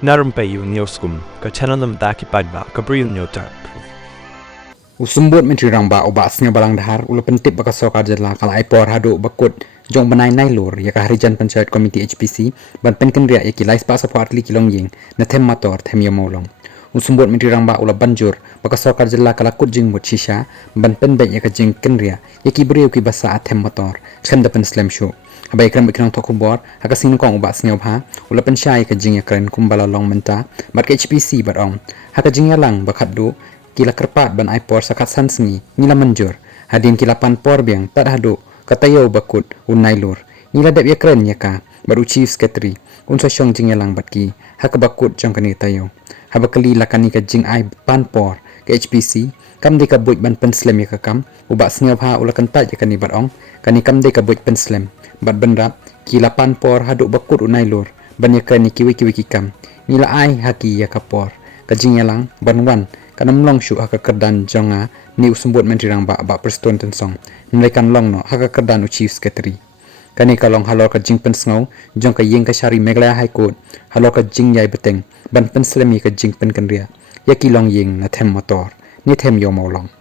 narum payu nioskum ka chananam daki padba ka bril nyota Usumbut menteri rangba obasnya balang dahar ulu pentip baka sokar jadlah kala aipor hadu bakut jong benai nailur ya ka harijan panchayat komiti HPC ban penkendria ya kilais pa support li kilong ying na them motor them yomolong usumbut menteri rangba ula banjur baka sokar jadlah kala kut jing mut shisha ban penbek ya ka jing kendria ya ki beriu ki basa them motor khem da pen slam show habai kram ikram to kubor haka sing kong obasnya obha ula pensyai ka jing ya kren kumbala long menta bat ka HPC bat ong haka jing ya lang bakat du kila kerpat ban aipor sakat sansngi nila manjur hadin kila pan por biang tad hadu katayo bakut unailur nila dep ya keren ya ka baru chief secretary unsa syong jing yalang batki hak bakut jong kani tayo habakali lakani ka jing ai pan por ke HPC kam de ka buit ban penslam ya ka kam ubak sngew ha ulakan ta ya kani batong kani kam de ka buit penslam bat benrap kila pan por hadu bakut unailur ban ya kani kiwi kam nila ai haki ya kapor ka jing yalang ban wan kanam long shu haka kerdan jonga ni usumbut menteri rang ba persatuan tensong nilaikan long no haka kerdan chief secretary kani kalong halor ka jing pen sngaw jong ka yeng ka syari meglaya high court halor ka jing yai beteng ban pen slemi ka jing pen kendria yaki long yeng na them motor ni them yo long